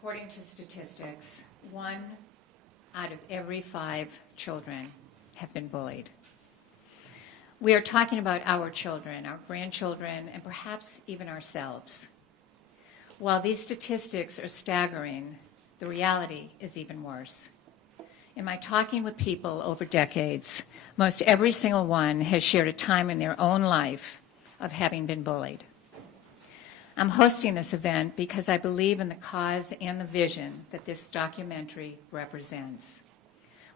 According to statistics, 1 out of every 5 children have been bullied. We are talking about our children, our grandchildren, and perhaps even ourselves. While these statistics are staggering, the reality is even worse. In my talking with people over decades, most every single one has shared a time in their own life of having been bullied. I'm hosting this event because I believe in the cause and the vision that this documentary represents.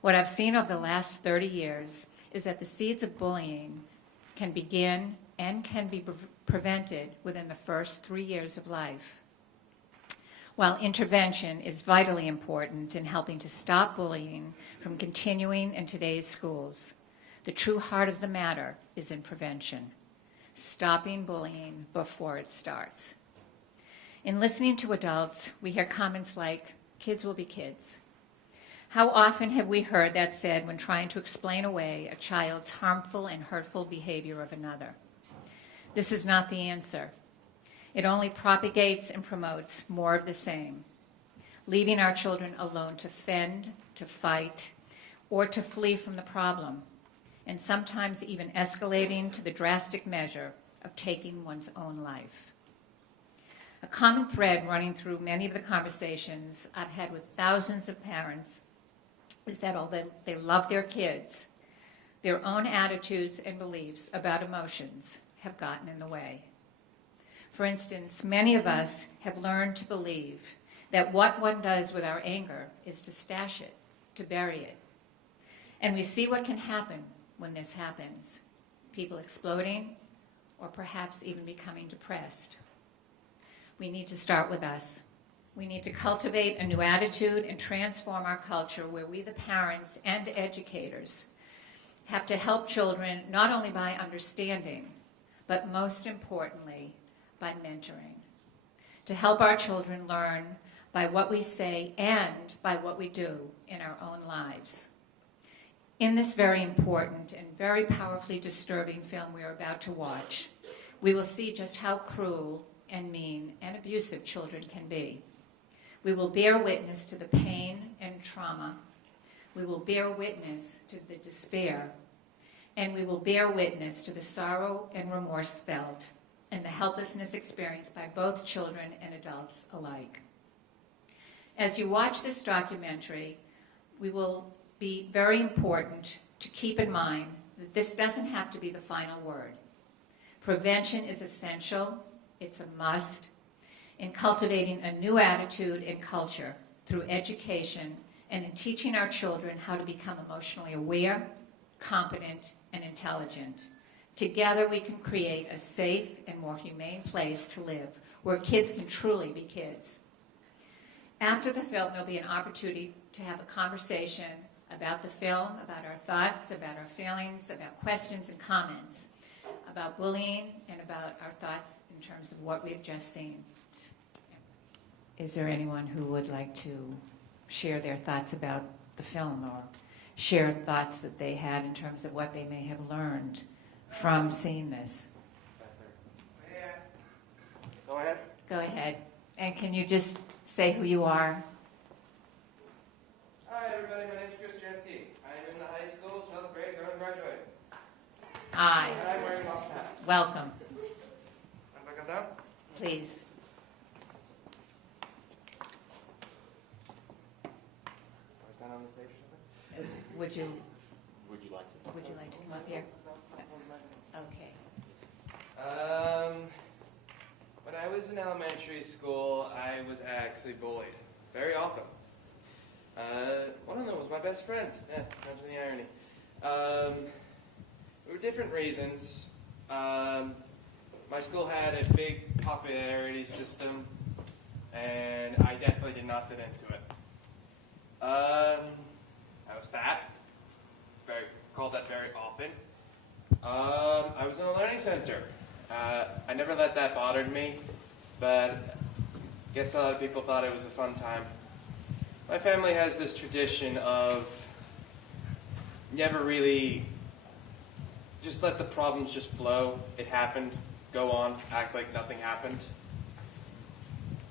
What I've seen over the last 30 years is that the seeds of bullying can begin and can be prevented within the first 3 years of life. While intervention is vitally important in helping to stop bullying from continuing in today's schools, the true heart of the matter is in prevention, stopping bullying before it starts. In listening to adults, we hear comments like, "Kids will be kids." How often have we heard that said when trying to explain away a child's harmful and hurtful behavior of another? This is not the answer. It only propagates and promotes more of the same, leaving our children alone to fend, to fight, or to flee from the problem, and sometimes even escalating to the drastic measure of taking one's own life. A common thread running through many of the conversations I've had with thousands of parents is that although they love their kids, their own attitudes and beliefs about emotions have gotten in the way. For instance, many of us have learned to believe that what one does with our anger is to stash it, to bury it. And we see what can happen when this happens. People exploding, or perhaps even becoming depressed. We need to start with us. We need to cultivate a new attitude and transform our culture where we, the parents and educators, have to help children not only by understanding, but most importantly, by mentoring. To help our children learn by what we say and by what we do in our own lives. In this very important and very powerfully disturbing film we are about to watch, we will see just how cruel and mean and abusive children can be. We will bear witness to the pain and trauma. We will bear witness to the despair. And we will bear witness to the sorrow and remorse felt and the helplessness experienced by both children and adults alike. As you watch this documentary, we will be very important to keep in mind that this doesn't have to be the final word. Prevention is essential. It's a must in cultivating a new attitude and culture through education and in teaching our children how to become emotionally aware, competent, and intelligent. Together we can create a safe and more humane place to live where kids can truly be kids. After the film, there'll be an opportunity to have a conversation about the film, about our thoughts, about our feelings, about questions and comments, about bullying, and about our thoughts in terms of what we've just seen. Is there anyone who would like to share their thoughts about the film or share thoughts that they had in terms of what they may have learned from seeing this? Go ahead. Go ahead. And can you just say who you are? Hi, everybody. My name is Chris Jansky. I'm in the high school, 12th grade, going to graduate. Hi. And I'm wearing lost hat. Welcome. Can I come down? Please. Do I stand on the stage or something? Would you Would you like to? come up here? Okay. When I was in elementary school, I was actually bullied very often. One of them was my best friend. Yeah, imagine the irony. There were different reasons. My school had a big popularity system, and I definitely did not fit into it. I was fat. Called that very often. I was in a learning center. I never let that bother me, but I guess a lot of people thought it was a fun time. My family has this tradition of never really just let the problems just flow. It happened, go on, act like nothing happened.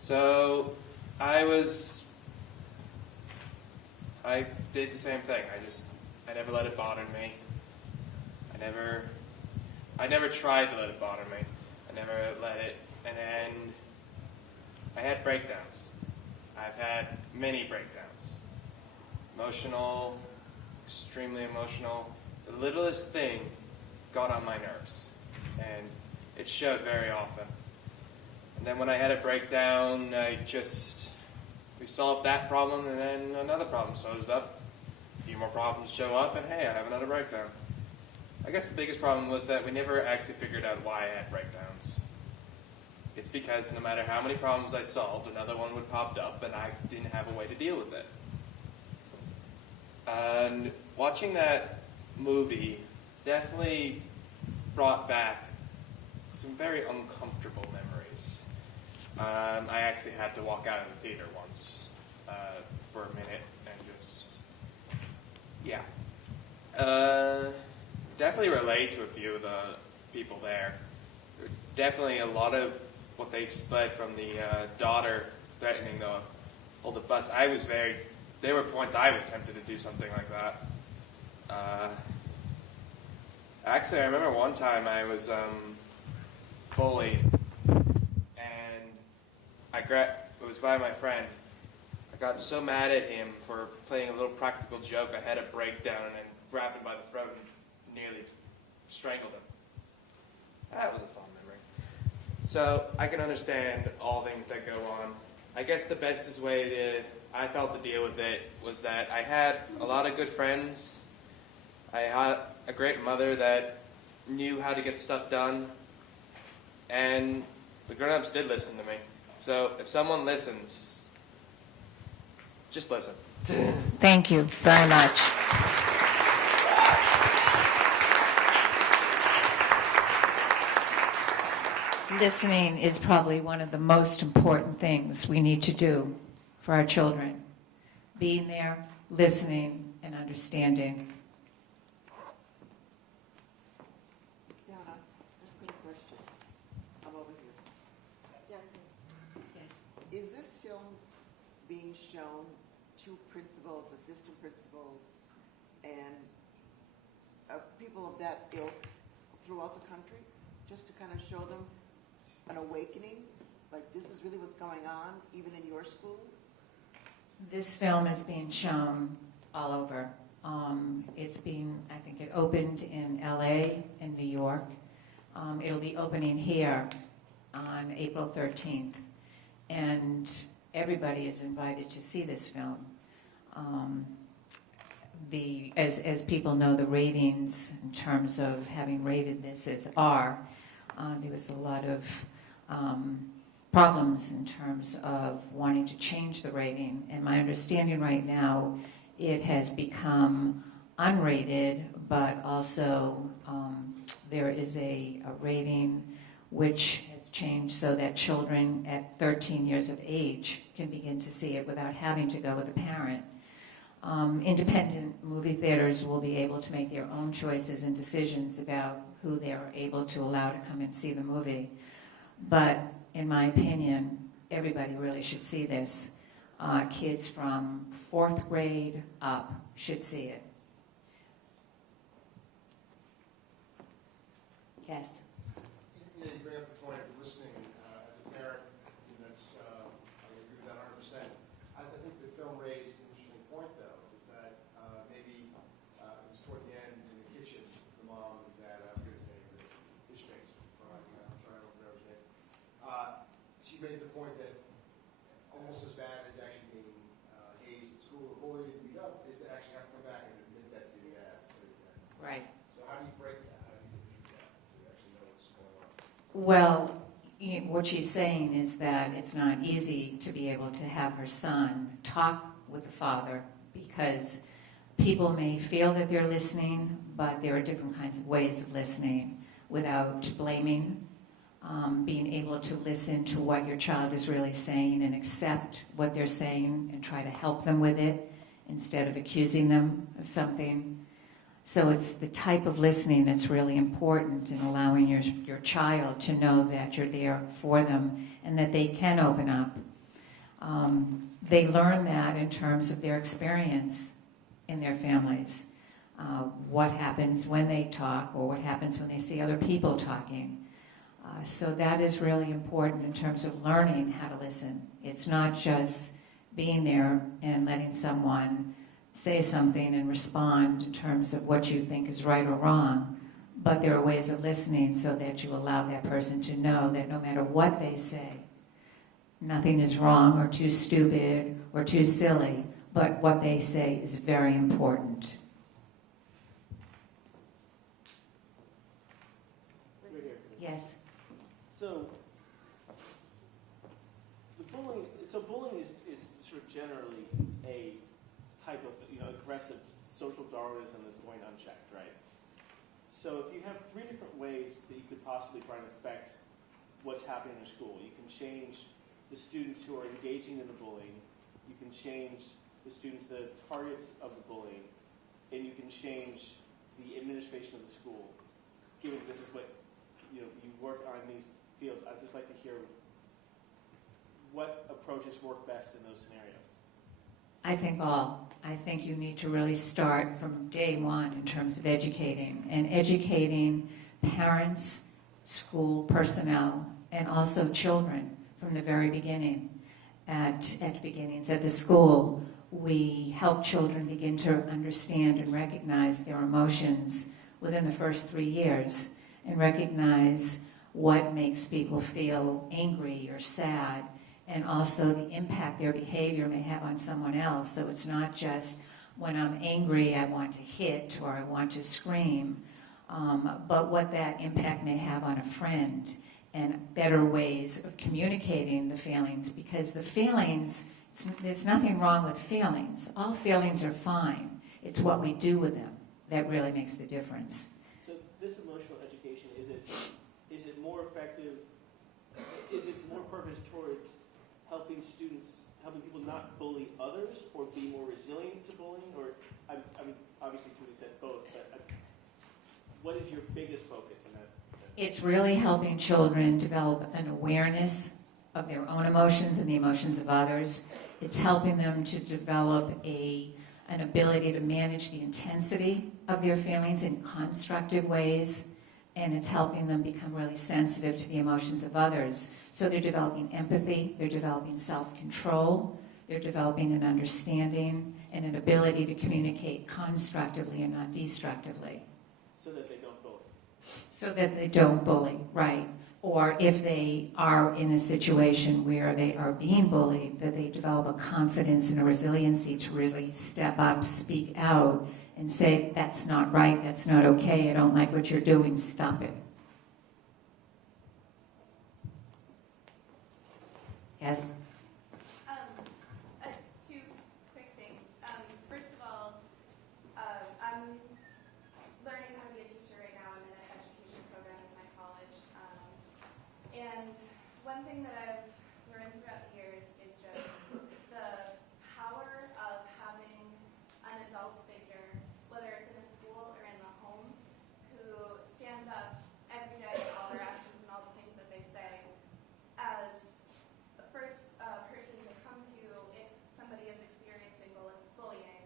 So I did the same thing. I never let it bother me. I never tried to let it bother me. I never let it, and then I had breakdowns. I've had many breakdowns. Emotional, extremely emotional. The littlest thing got on my nerves, and it showed very often. And then when I had a breakdown, we solved that problem, and then another problem shows up. A few more problems show up, and hey, I have another breakdown. I guess the biggest problem was that we never actually figured out why I had breakdowns. It's because no matter how many problems I solved, another one would pop up, and I didn't have a way to deal with it. And watching that movie definitely brought back some very uncomfortable memories. I actually had to walk out of the theater once for a minute and definitely relate to a few of the people there. Definitely a lot of what they explained from the daughter threatening to hold the bus. There were points I was tempted to do something like that. Actually, I remember one time I was bullied, and it was by my friend. I got so mad at him for playing a little practical joke. I had a breakdown and then grabbed him by the throat and nearly strangled him. That was a fun memory. So I can understand all things that go on. I guess the bestest way I felt to deal with it was that I had a lot of good friends. I had a great mother that knew how to get stuff done, and the grown-ups did listen to me. So if someone listens, just listen. Thank you very much. Listening is probably one of the most important things we need to do for our children. Being there, listening, and understanding. Donna, I've got a question. I'm over here. Yes. Is this film being shown to principals, assistant principals, and people of that ilk throughout the country, just to kind of show them an awakening, like this is really what's going on, even in your school? This film is being shown all over. I think it opened in LA and New York. It'll be opening here on April 13th. And everybody is invited to see this film. As people know, the ratings in terms of having rated this as R, there was a lot of problems in terms of wanting to change the rating. And my understanding right now, it has become unrated, but also there is a rating which has changed so that children at 13 years of age can begin to see it without having to go with a parent. Independent movie theaters will be able to make their own choices and decisions about who they're able to allow to come and see the movie. But in my opinion, everybody really should see this. Kids from 4th grade up should see it. Yes? You bring up the point of listening as a parent, and that's, I agree with that 100%. I think the film raised an interesting point, though, is that maybe it was toward the end in the kitchen, the mom that, I forget his name, the fish face, I'm trying to remember his name. She made the point that almost as bad as actually being hazed at school or bullied and beat up is to actually have to come back and admit that to your dad. Right. So how do you break that? How do you defeat that to actually know what's going on? Well, what she's saying is that it's not easy to be able to have her son talk with the father because people may feel that they're listening, but there are different kinds of ways of listening without blaming, being able to listen to what your child is really saying and accept what they're saying and try to help them with it instead of accusing them of something. So it's the type of listening that's really important in allowing your child to know that you're there for them and that they can open up. They learn that in terms of their experience in their families. What happens when they talk, or what happens when they see other people talking. So that is really important in terms of learning how to listen. It's not just being there and letting someone say something and respond in terms of what you think is right or wrong, but there are ways of listening so that you allow that person to know that no matter what they say, nothing is wrong or too stupid or too silly, but what they say is very important. Right here. Yes. So, bullying is sort of generally a type of aggressive social Darwinism that's going unchecked, right? So if you have 3 different ways that you could possibly try and affect what's happening in a school, you can change the students who are engaging in the bullying, you can change the students that are targets of the bullying, and you can change the administration of the school. Given this is what you work on these fields, I'd just like to hear what approaches work best in those scenarios. I think all. I think you need to really start from day one in terms of educating, and educating parents, school personnel, and also children from the very beginning. At the school, we help children begin to understand and recognize their emotions within the first 3 years, and recognize what makes people feel angry or sad, and also the impact their behavior may have on someone else. So it's not just when I'm angry I want to hit or I want to scream, but what that impact may have on a friend, and better ways of communicating the feelings, because the feelings, there's nothing wrong with feelings. All feelings are fine. It's what we do with them that really makes the difference. So this emotional education, is it more effective, is it more purposed towards helping people not bully others, or be more resilient to bullying? Or, I mean, obviously to an extent both, but what is your biggest focus in that? It's really helping children develop an awareness of their own emotions and the emotions of others. It's helping them to develop an ability to manage the intensity of their feelings in constructive ways, and it's helping them become really sensitive to the emotions of others. So they're developing empathy, they're developing self-control, they're developing an understanding and an ability to communicate constructively and not destructively. So that they don't bully. So that they don't bully, right. Or if they are in a situation where they are being bullied, that they develop a confidence and a resiliency to really step up, speak out, and say, that's not right, that's not okay, I don't like what you're doing, stop it. Yes? Two quick things. First of all, I'm learning how to be a teacher right now. I'm in an education program in my college. And one thing that I've learned throughout the years is just the power of having an adult figure, whether it's in a school or in the home, who stands up every day for all their actions and all the things that they say, as the first person to come to if somebody is experiencing bullying,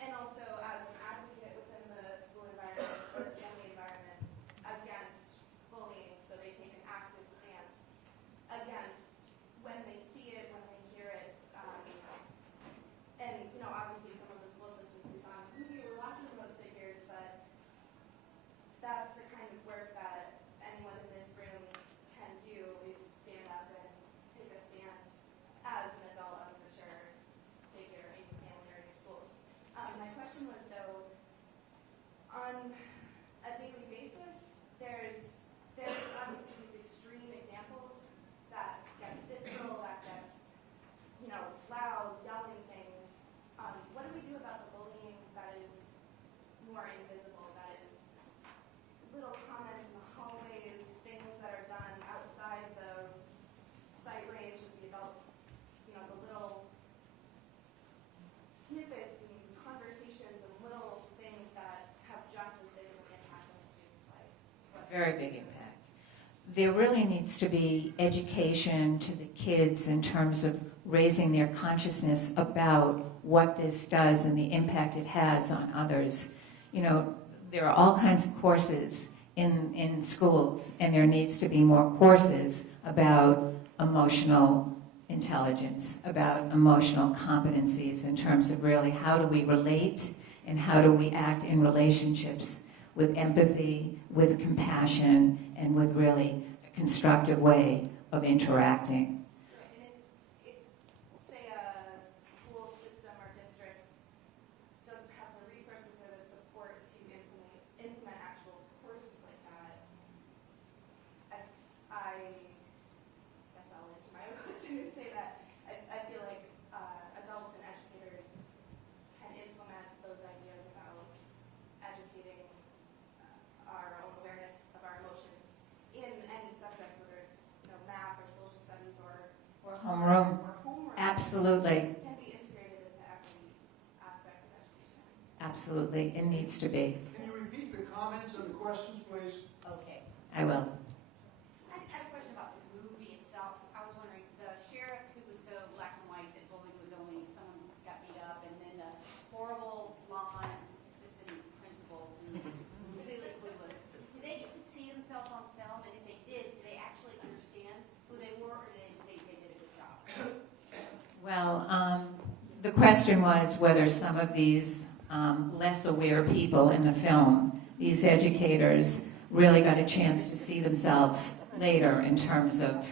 and also as an advocate within the school environment or the family environment against bullying, so they take an active stance against when they see it, when they hear it, and obviously some of the school systems we saw on TV were lacking those figures, but that's the kind of work that anyone in this room can do, is stand up and take a stand as an adult, as a mature figure in your family or in your schools. My question was, though, on a daily basis, there's obviously these extreme examples that gets physical, that gets, loud, yelling things. What do we do about the bullying that is more invisible, that is little comments in the hallways, things that are done outside the sight range of the adults, the little snippets and conversations and little things that have just as big of an impact on a student's life? Very big impact. There really needs to be education to the kids in terms of raising their consciousness about what this does and the impact it has on others. You know, there are all kinds of courses in schools, and there needs to be more courses about emotional intelligence, about emotional competencies in terms of really how do we relate and how do we act in relationships with empathy, with compassion, and with really a constructive way of interacting. Right, and if say a school system or district doesn't have the resources or the support to implement actual courses like that, I guess I'll answer my own question and say that I feel like adults and educators can implement those ideas about educating our own awareness of our emotions in any subject, whether it's math or social studies or Homeroom. or homework. Absolutely. Can be integrated into every aspect of education. Absolutely. It needs to be. Can you repeat the comments and the questions, please? Okay. I will. I had a question about the movie itself. I was wondering, the sheriff who was so black and white that bullying was only someone got beat up, and then the horrible blonde assistant principal who was completely clueless. Did they get to see themselves on film? And if they did they actually understand who they were, or did they think they did a good job? Well, the question was whether some of these less aware people in the film, these educators, really got a chance to see themselves later in terms of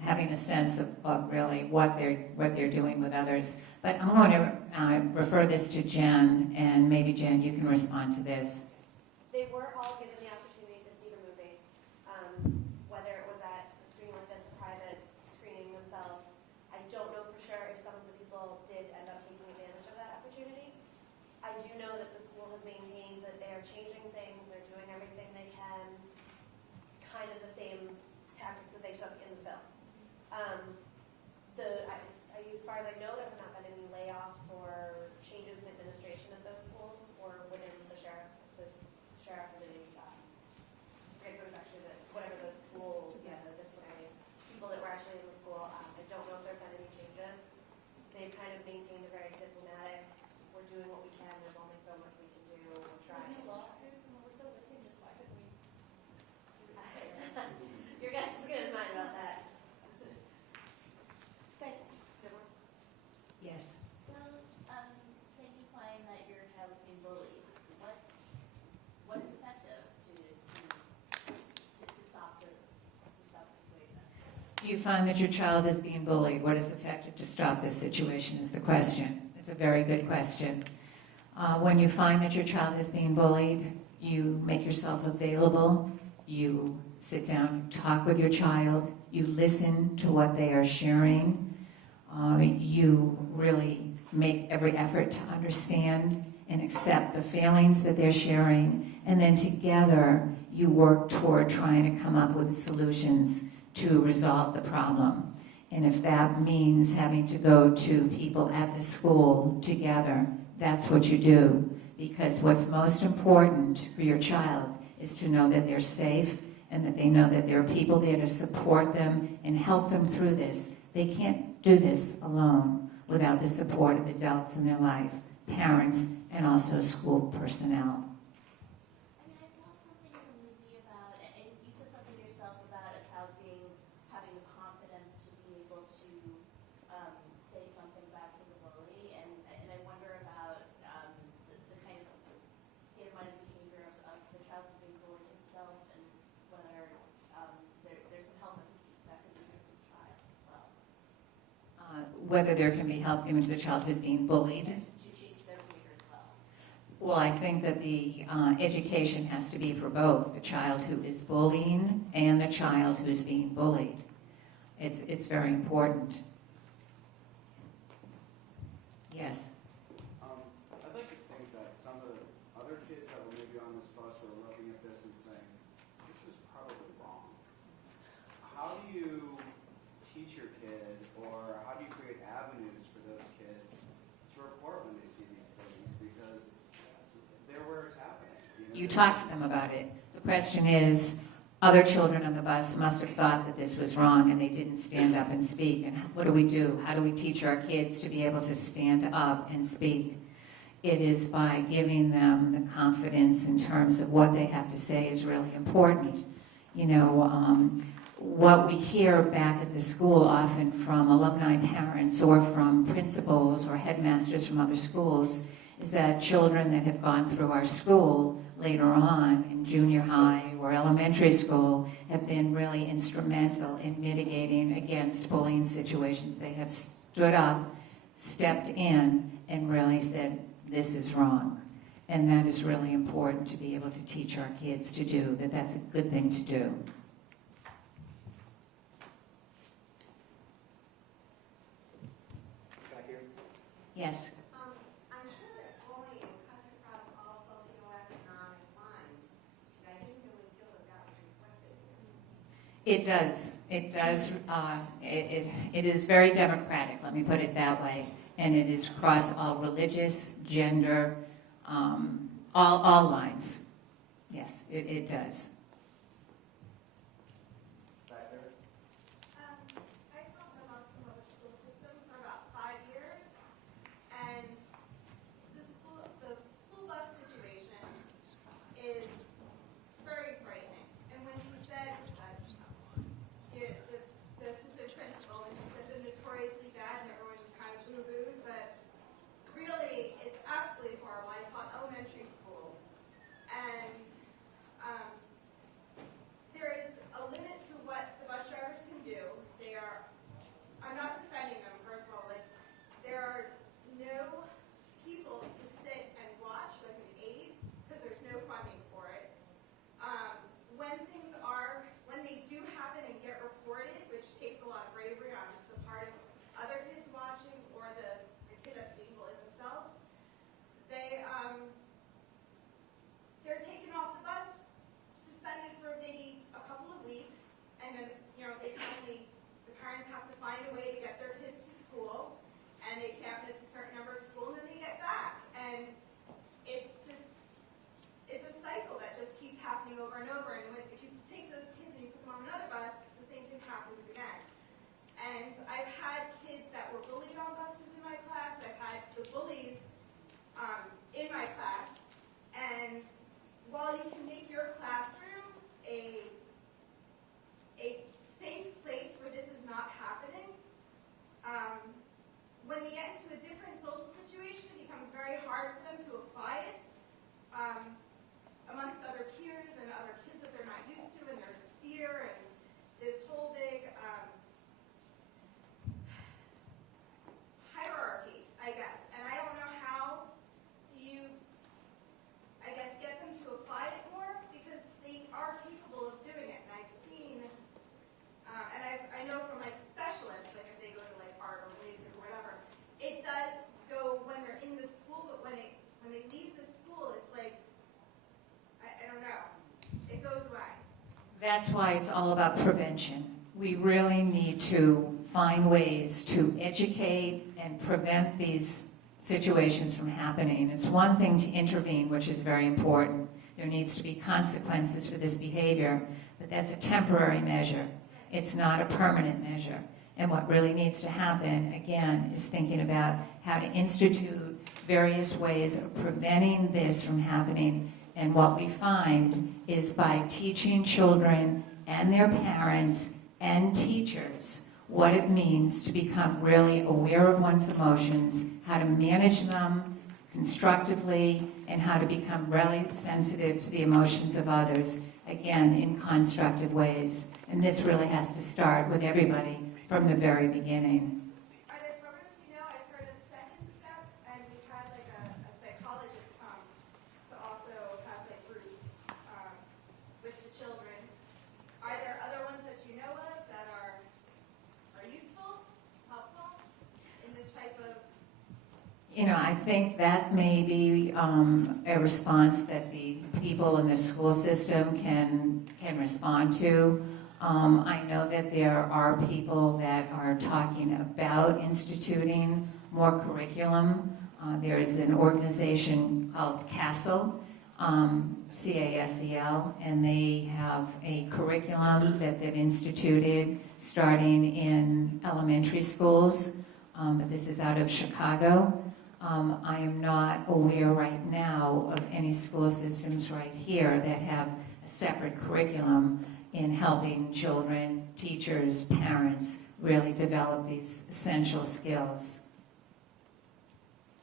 having a sense of really what they're doing with others. But I'm going to refer this to Jen, and maybe Jen, you can respond to this. They were all given the opportunity to see the movie, whether it was at a screening like this, a private screening themselves. I don't know for sure if some of the people did end up taking advantage of that opportunity. I do know that the school has maintained that they are changing things, they're doing everything they can, kind of the same tactics that they took in the film. As far as I know, there have not been any layoffs or changes in administration at those schools or within the sheriff or the it was actually whatever the school, the disciplinary people that were actually in the school. I don't know if there have been any changes. They've kind of maintained a very diplomatic, we're doing what we can, there's only so much we can do, we're trying. Lawsuits, and we're so litigious, why couldn't we? Your guess is as good as mine about that. Yes. So, say you find that your child is being bullied, what is effective to stop the situation? You find that your child is being bullied. What is effective to stop this situation is the question. It's a very good question. When you find that your child is being bullied, you make yourself available. You sit down, talk with your child. You listen to what they are sharing. You really make every effort to understand and accept the feelings that they're sharing. And then together, you work toward trying to come up with solutions to resolve the problem. And if that means having to go to people at the school together, that's what you do. Because what's most important for your child is to know that they're safe and that they know that there are people there to support them and help them through this. They can't do this alone without the support of adults in their life, parents, and also school personnel. I mean, I saw something in the movie about, and you said something yourself about a child having the confidence to be able to say something back to the bully, and I wonder about the kind of state-of-mind behavior of the child who's being bullied himself, and whether there's some help that could be given to the child as well. Whether there can be help given to the child who's being bullied. To change their behavior as well. Well, I think that the education has to be for both the child who is bullying and the child who's being bullied. It's very important. Yes. I'd like to think that some of the other kids that were maybe on this bus are looking at this and saying, this is probably wrong. How do you teach your kid, or how do you create avenues for those kids to report when they see these things? Because they're where it's happening. You talk to them about it. The question is, Other children on the bus must have thought that this was wrong and they didn't stand up and speak. And what do? How do we teach our kids to be able to stand up and speak? It is by giving them the confidence in terms of what they have to say is really important. You know, what we hear back at the school often from alumni parents or from principals or headmasters from other schools is that children that have gone through our school later on in junior high or elementary school have been really instrumental in mitigating against bullying situations. They have stood up, stepped in, and really said, this is wrong. And that is really important to be able to teach our kids to do, that that's a good thing to do. Back here. Yes? I'm sure that bullying cuts across all socioeconomic lines, but I didn't really feel that that was reflected here. It does. It does. It is very democratic, let me put it that way. And it is across all religious, gender, all lines. Yes, it does. Back there. I taught in the Weston public school system for about 5 years, and the school bus situation is very frightening. And when she said, the assistant principal, and she said the notoriously bad, and everyone just kind of boo-booed, but really, it's absolutely horrible. I taught elementary school, and there is a limit to what the bus drivers can do. I'm not defending them, first of all, like, there are no people to sit and watch, like an aide, because there's no funding for it. When they do happen and get reported, which takes a lot of bravery on the part of other kids watching or the kid that's being bullied themselves, they're taken off the bus, suspended for maybe a couple of weeks, and then, you know, the parents have to find a way to get their kids to school, and they can't miss a certain number of school, and then they get back. And it's a cycle that just keeps happening over and over, and if you take those kids and you put them on another bus, the same thing happens again. And I've had kids that were bullied on buses in my class. I've had the bullies in my class. And while you can make your classroom a safe place where this is not happening, when they get into a different social situation, it becomes very hard for them to apply it amongst other peers and other kids that they're not used to, and there's fear and this whole big hierarchy, I guess. And I don't know how get them to apply it more, because they are capable of doing it. And I've seen, and I know from like specialists, like if they go to like art or music or whatever, it does go when they're in the school, but when they leave the school, it's like, I don't know, it goes away. That's why it's all about prevention. We really need to find ways to educate and prevent these situations from happening. It's one thing to intervene, which is very important. There needs to be consequences for this behavior, but that's a temporary measure. It's not a permanent measure. And what really needs to happen, again, is thinking about how to institute various ways of preventing this from happening. And what we find is by teaching children and their parents and teachers what it means to become really aware of one's emotions, how to manage them constructively, and how to become really sensitive to the emotions of others, again, in constructive ways. And this really has to start with everybody from the very beginning. Are there programs, I've heard of Second Step, and we've had like a psychologist come to also have like groups with the children. Are there other ones that you know of that are useful, helpful in this type of? I think that may be a response that the people in the school system can respond to. I know that there are people that are talking about instituting more curriculum. There is an organization called CASTLE, CASEL, and they have a curriculum that they've instituted starting in elementary schools. This is out of Chicago. I am not aware right now of any school systems right here that have a separate curriculum in helping children, teachers, parents really develop these essential skills.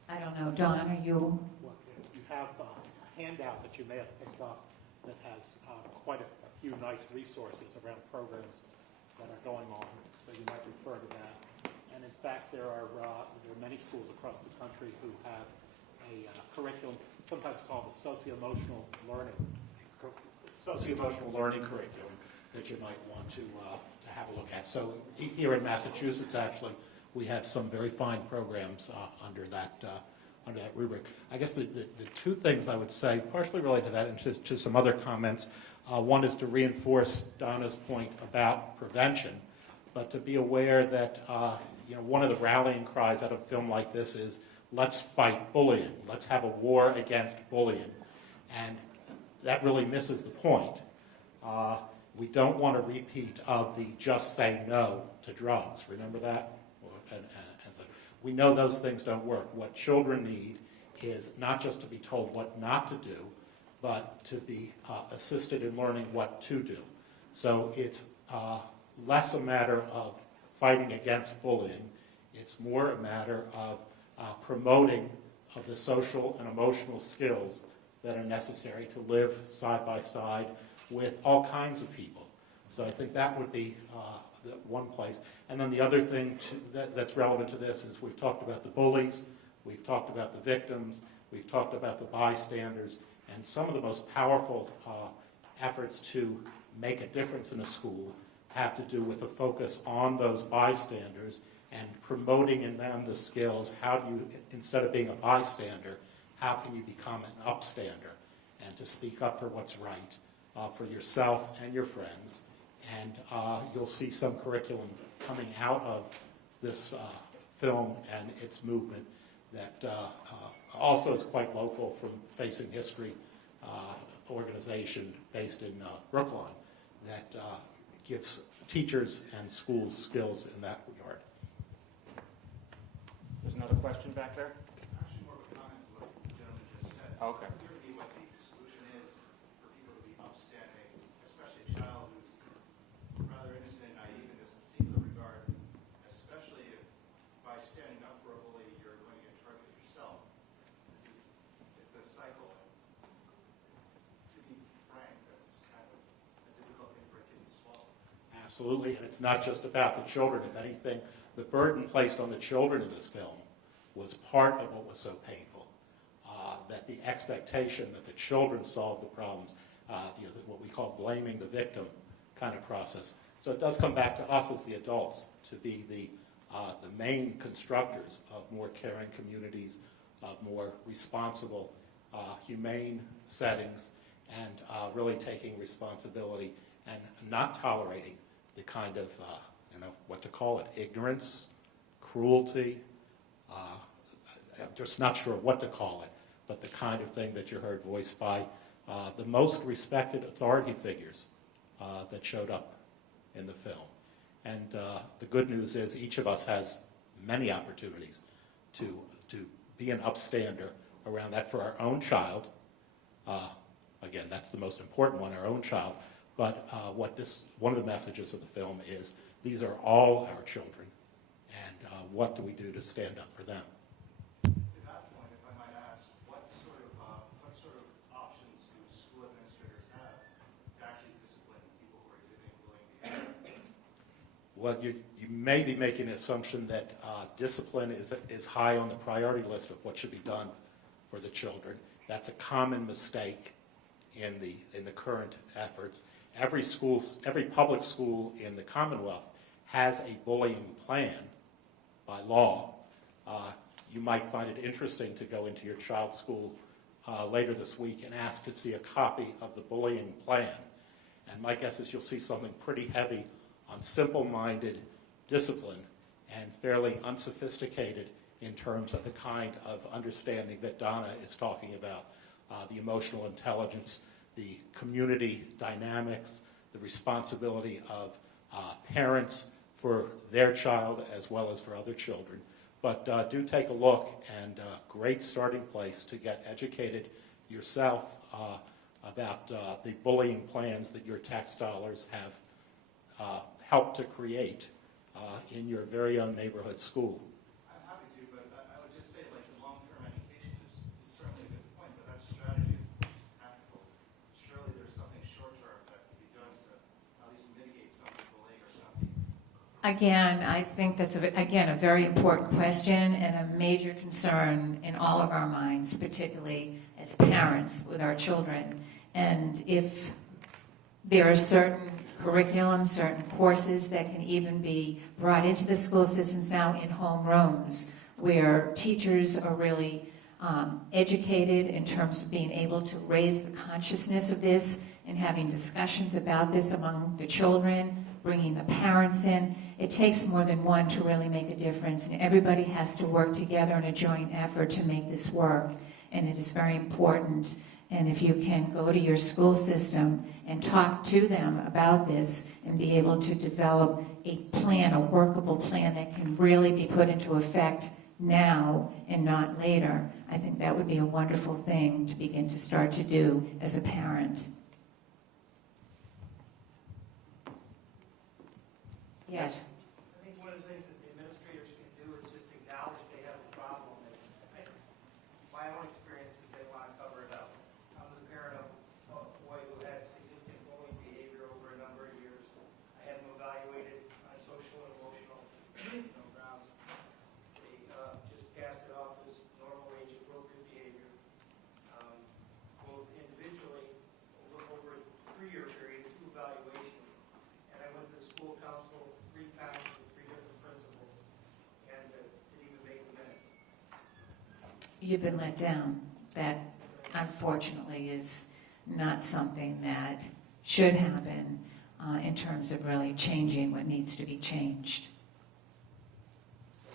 I don't know, Donna, you? Well, you have a handout that you may have picked up that has quite a few nice resources around programs that are going on, so you might refer to that. And in fact, there are many schools across the country who have a curriculum, sometimes called the socio-emotional learning curriculum that you might want to have a look at. So here in Massachusetts, actually, we have some very fine programs under that rubric. I guess the two things I would say, partially related to that and to some other comments, one is to reinforce Donna's point about prevention, but to be aware that one of the rallying cries out of a film like this is, let's fight bullying. Let's have a war against bullying. And that really misses the point. We don't want a repeat of the just say no to drugs. Remember that? And so we know those things don't work. What children need is not just to be told what not to do, but to be assisted in learning what to do. So it's less a matter of fighting against bullying. It's more a matter of promoting of the social and emotional skills that are necessary to live side by side with all kinds of people. So I think that would be the one place. And then the other thing that's relevant to this is we've talked about the bullies, we've talked about the victims, we've talked about the bystanders, and some of the most powerful efforts to make a difference in a school have to do with a focus on those bystanders and promoting in them the skills. How do you, instead of being a bystander, how can you become an upstander and to speak up for what's right for yourself and your friends? And you'll see some curriculum coming out of this film and its movement that also is quite local from Facing History organization based in Brookline that gives teachers and schools skills in that regard. There's another question back there? Actually, more of a comment to what the gentleman just said. Okay. It's clear to me what the solution is for people to be upstanding, especially a child who's rather innocent and naive in this particular regard, especially if by standing up for a bully, you're going to get targeted yourself. It's a cycle. To be frank, that's kind of a difficult thing for a kid to swallow. Absolutely, and it's not just about the children. If anything, the burden placed on the children in this film was part of what was so painful. That the expectation that the children solve the problems, what we call blaming the victim kind of process. So it does come back to us as the adults to be the main constructors of more caring communities, of more responsible, humane settings, and really taking responsibility and not tolerating the kind of, what to call it, ignorance, cruelty, I'm just not sure what to call it, but the kind of thing that you heard voiced by the most respected authority figures that showed up in the film. And the good news is each of us has many opportunities to be an upstander around that for our own child. Again, that's the most important one, our own child. But one of the messages of the film is these are all our children, and what do we do to stand up for them? To that point, if I might ask, what sort of options do school administrators have to actually discipline people who are exhibiting bullying behavior? Well, you may be making an assumption that discipline is high on the priority list of what should be done for the children. That's a common mistake in the current efforts. Every public school in the Commonwealth has a bullying plan by law. You might find it interesting to go into your child's school later this week and ask to see a copy of the bullying plan. And my guess is you'll see something pretty heavy on simple-minded discipline and fairly unsophisticated in terms of the kind of understanding that Donna is talking about the emotional intelligence, the community dynamics, the responsibility of parents for their child as well as for other children. But do take a look, and great starting place to get educated yourself about the bullying plans that your tax dollars have helped to create in your very own neighborhood school. I'm happy to, but I would just say, like, the long-term education is certainly a good point, but that strategy is practical. Surely there's something short-term that can be done to at least mitigate some of the bullying or something. Again, I think that's, a very important question and a major concern in all of our minds, particularly as parents with our children. And if there are certain curriculum, certain courses that can even be brought into the school systems now in homerooms, where teachers are really educated in terms of being able to raise the consciousness of this and having discussions about this among the children, bringing the parents in. It takes more than one to really make a difference, and everybody has to work together in a joint effort to make this work, and it is very important. And if you can go to your school system and talk to them about this and be able to develop a plan, a workable plan that can really be put into effect now and not later, I think that would be a wonderful thing to begin to start to do as a parent. Yes. I think one of the things that the administrators can do is just acknowledge they have a problem. My own experience is they want to cover it up. I'm the parent of a boy who had significant bullying behavior over a number of years. I had him evaluated on social and emotional grounds. They just passed it off as normal age-appropriate behavior. Both individually, over a 3-year period, 2 evaluations. And I went to the school council 3 times with 3 different principals, and didn't even make the minutes. You've been let down. That, unfortunately, is not something that should happen in terms of really changing what needs to be changed. So,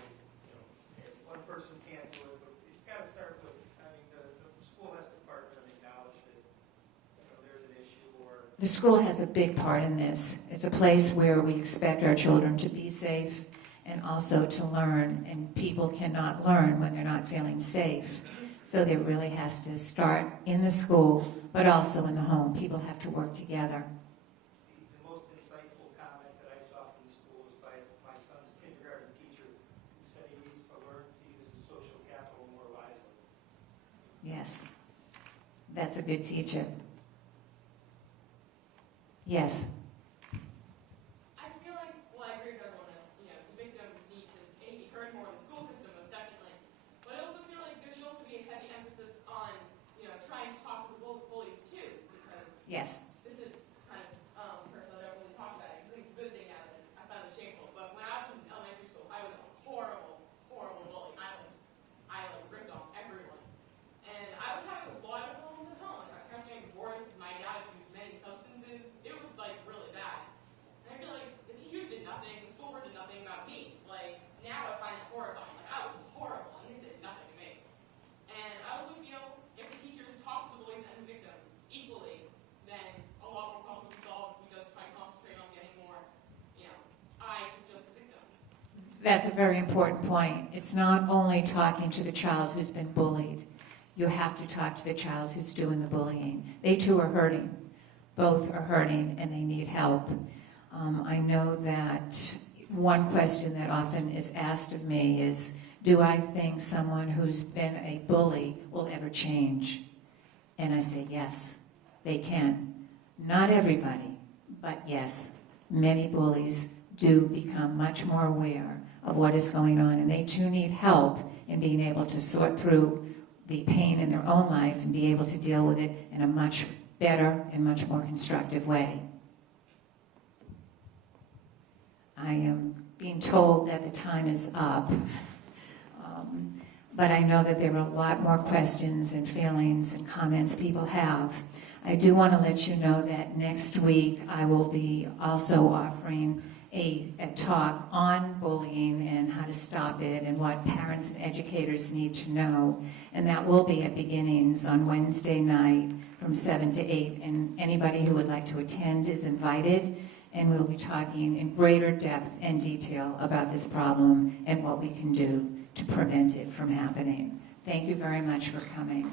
if one person can't do it, but it's got to start with, the school has to partner and acknowledge that, there's an issue or... The school has a big part in this. It's a place where we expect our children to be safe and also to learn, and people cannot learn when they're not feeling safe. So there really has to start in the school, but also in the home. People have to work together. The most insightful comment that I saw from the school was by my son's kindergarten teacher, who said he needs to learn to use his social capital more wisely. Yes, that's a good teacher. Yes. I feel like, well, I agree with everyone that, the victims need to be heard more in the school system, most definitely. But I also feel like there should also be a heavy emphasis on, trying to talk to the bullies too, because Yes. this is kind of personal. I don't really talk about it because I think it's a good thing now that I found it shameful. But when I was in elementary school, I was a horrible, horrible bully. I ripped on everyone. And I was having a lot of problems at home. Like my parents getting divorced, my dad abused many substances. It was really bad. And I feel like the teachers did nothing, the school board did nothing about me. Like now I find it horrifying. Like I was horrible and they did nothing to me. And I also feel if the teachers talk to the bullies and the victims equally, then a lot more problems will be solved. We just try to concentrate on getting more, eyes to just the victims. That's a very important point. It's not only talking to the child who's been bullied. You have to talk to the child who's doing the bullying. They too are hurting. Both are hurting and they need help. I know that one question that often is asked of me is, do I think someone who's been a bully will ever change? And I say, yes, they can. Not everybody, but yes, many bullies do become much more aware of what is going on, and they too need help in being able to sort through the pain in their own life and be able to deal with it in a much better and much more constructive way. I am being told that the time is up, but I know that there are a lot more questions and feelings and comments people have. I do want to let you know that next week I will be also offering a talk on bullying and how to stop it and what parents and educators need to know. And that will be at Beginnings on Wednesday night from 7 to 8. And anybody who would like to attend is invited. And we'll be talking in greater depth and detail about this problem and what we can do to prevent it from happening. Thank you very much for coming.